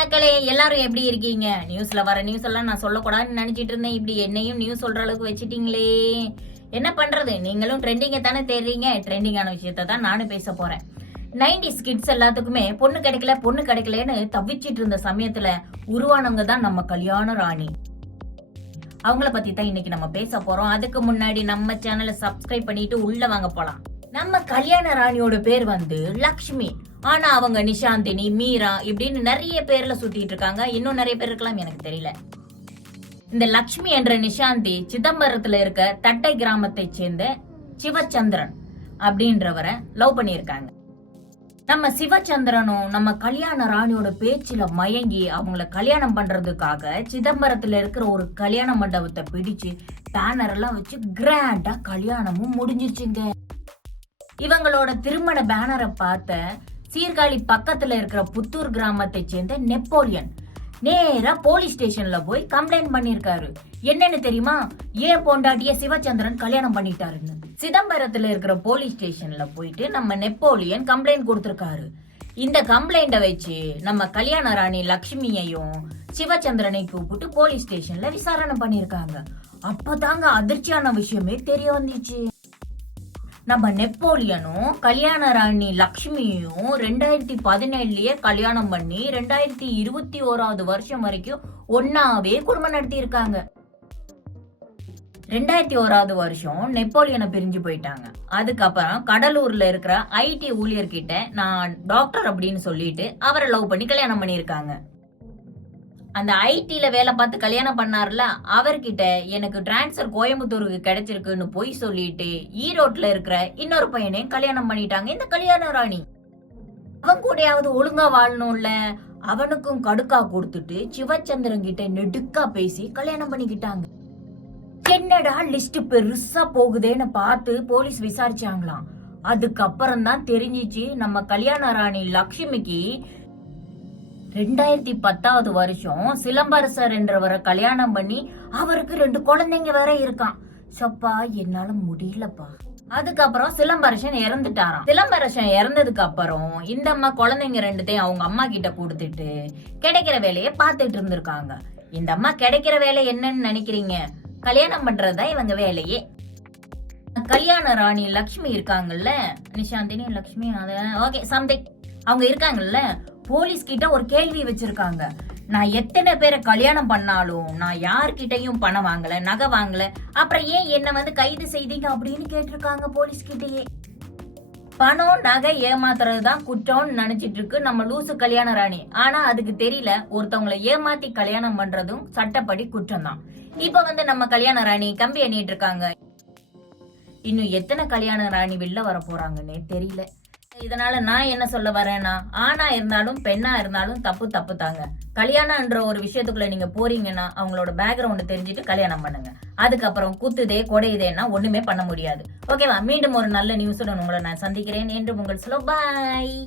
மக்களே எல்லாரும் எப்படி இருக்கீங்க? நியூஸ்ல வர நியூஸ் எல்லாம் நான் சொல்லக்கூடாதுன்னு நினைச்சிட்டு இருந்தேன். இப்படி என்னையும் நியூஸ் சொல்ற அளவுக்கு வச்சிட்டீங்களே. என்ன பண்றது? நீங்களும் ட்ரெண்டிங்கை தானே தேடுறீங்க. ட்ரெண்டிங்கான விஷயத்த தான் நானும் பேச போறேன். நைன்டி கிட்ஸ் எல்லாத்துக்குமே பொண்ணு கிடைக்கல பொண்ணு கிடைக்கலன்னு தவிச்சிட்டு இருந்த சமயத்துல உருவானவங்க தான் நம்ம கல்யாண ராணி. அவங்கள பத்தி தான் இன்னைக்கு நம்ம பேச போறோம். அதுக்கு முன்னாடி நம்ம சேனலை சப்ஸ்கிரைப் பண்ணிட்டு உள்ள வாங்க போலாம். நம்ம கல்யாண ராணியோட பேர் வந்து லக்ஷ்மி. ஆனா அவங்க நிஷாந்தினி மீரா இப்படின்னு நிறைய பேர்ல சுத்திட்டு இருக்காங்க. இன்னும் நிறைய பேர் இருக்கலாம் எனக்கு தெரியல. இந்த லக்ஷ்மி என்ற நிஷாந்தி சிதம்பரத்துல இருக்க தட்டை கிராமத்தை சேர்ந்த சிவச்சந்திரன் அப்படின்றவரை லவ் பண்ணியிருக்காங்க. நம்ம சிவச்சந்திரனும் நம்ம கல்யாண ராணியோட பேச்சுல மயங்கி அவங்கள கல்யாணம் பண்றதுக்காக சிதம்பரத்துல இருக்கிற ஒரு கல்யாண மண்டபத்தை பிடிச்சு பேனர் எல்லாம் வச்சு கிராண்டா கல்யாணமும் முடிஞ்சிச்சுங்க. இவங்களோட திருமண பேனரை பார்த்த சீர்காழி பக்கத்துல இருக்கிற புத்தூர் கிராமத்தை சேர்ந்த நெப்போலியன் நேரா போலீஸ் ஸ்டேஷன்ல போய் கம்ப்ளைண்ட் பண்ணிருக்காரு என்னன்னு தெரியுமா? ஏன் பொண்டாட்டிய சிவச்சந்திரன் கல்யாணம் பண்ணிட்டாருன்னு. சிதம்பரத்துல இருக்கிற போலீஸ் ஸ்டேஷன்ல போயிட்டு நம்ம நெப்போலியன் கம்ப்ளைண்ட் கொடுத்திருக்காரு. இந்த கம்ப்ளைண்ட வச்சு நம்ம கல்யாண ராணி லக்ஷ்மியையும் சிவச்சந்திரனை கூப்பிட்டு போலீஸ் ஸ்டேஷன்ல விசாரணை பண்ணிருக்காங்க அப்பதாங்க அதிர்ச்சியான விஷயமே தெரிய வந்துச்சு. நம்ம நெப்போலியனும் கல்யாண ராணி லக்ஷ்மியும் ரெண்டாயிரத்தி பதினேழுலயே கல்யாணம் பண்ணி ரெண்டாயிரத்தி இருபத்தி ஓராவது வருஷம் வரைக்கும் ஒன்னாவே குடும்பம் நடத்தியிருக்காங்க. ரெண்டாயிரத்தி ஓராவது வருஷம் நெப்போலியனை பிரிஞ்சு போயிட்டாங்க. அதுக்கப்புறம் கடலூர்ல இருக்கிற ஐடி ஊழியர்கிட்ட நான் டாக்டர் அப்படின்னு சொல்லிட்டு அவரை லவ் பண்ணி கல்யாணம் பண்ணியிருக்காங்க. அந்த ஐடியில் வேலை பார்த்து கல்யாணம் பண்ணார்ல அவர்கிட்ட எனக்கு டிரான்ஸ்ஃபர் கோயம்புத்தூருக்கு கிடைச்சிருக்குன்னு போய் சொல்லிட்டு ஈரோட்ல இருக்கிற இன்னொரு பையனையும் கல்யாணம் பண்ணிட்டாங்க. இந்த கல்யாண ராணி. அவன் கூடயாவது ஒழுங்கா வாழணும்ல? அவனுக்கும் கடுக்கா கொடுத்துட்டு சிவச்சந்திரன் கிட்ட நெடுக்கா பேசி கல்யாணம் பண்ணிக்கிட்டாங்க. என்னடா லிஸ்ட் பெருசா போகுதேன்னு பார்த்து போலீஸ் விசாரிச்சாங்களாம். அதுக்கப்புறம் தான் தெரிஞ்சிச்சு நம்ம கல்யாண ராணி லக்ஷ்மிக்கு ரெண்டாயிரத்தி பத்தாவது வருஷம் சிலம்பரசர் என்றவரை கல்யாணம் பண்ணி அவருக்கு ரெண்டு குழந்தைங்க வேற இருக்கான் சப்பா என்னால முடியலப்பா. அதுக்கப்புறம் சிலம்பரசன் இறந்துட்டாராம். சிலம்பரசன் இறந்ததுக்கு அப்புறம் இந்த அம்மா குழந்தைங்க ரெண்டுத்தையும் அவங்க அம்மா கிட்ட கொடுத்துட்டு கிடைக்கிற வேலையை பார்த்துட்டு இருந்திருக்காங்க. இந்த அம்மா கிடைக்கிற வேலை என்னன்னு நினைக்கிறீங்க? கல்யாணம் பண்றதா இவங்க வேலையே. கல்யாண ராணி லக்ஷ்மி இருக்காங்கல்ல? நிஷாந்தினி லக்ஷ்மி ஓகே சம்திங் அவங்க இருக்காங்கல்ல? போலீஸ் கிட்ட ஒரு கேள்வி வச்சிருக்காங்க. நான் எத்தனை பேரை கல்யாணம் பண்ணாலும் நான் யார்கிட்டயும் பணம் வாங்கல நகை வாங்கல. அப்புறம் ஏன் என்ன வந்து கைது செய்தீங்க அப்படின்னு கேட்டிருக்காங்க போலீஸ் கிட்டயே பணம் நகை ஏமாத்துறது தான் குற்றம்னு நினைச்சிட்டு இருக்கு நம்ம லூசு கல்யாண ராணி. ஆனா அதுக்கு தெரியல ஒருத்தவங்களை ஏமாத்தி கல்யாணம் பண்றதும் சட்டப்படி குற்றம் தான் இப்ப வந்து நம்ம கல்யாண ராணி கம்பி எண்ணிட்டு இருக்காங்க. இன்னும் எத்தனை கல்யாண ராணி வெளில வர போறாங்கன்னே தெரியல. இதனால நான் என்ன சொல்ல வரேன்னா ஆணா இருந்தாலும் பெண்ணா இருந்தாலும் தப்பு தப்பு தாங்க. கல்யாணம்ன்ற ஒரு விஷயத்துக்குள்ள நீங்க போறீங்கன்னா அவங்களோட பேக்ரவுண்ட் தெரிஞ்சுட்டு கல்யாணம் பண்ணுங்க. அதுக்கப்புறம் குத்துதே கொடையுதேன்னா ஒண்ணுமே பண்ண முடியாது. ஓகேவா மீண்டும் ஒரு நல்ல நியூஸுடன் உங்களை நான் சந்திக்கிறேன். என்று உங்கள் சொல்ல பாய்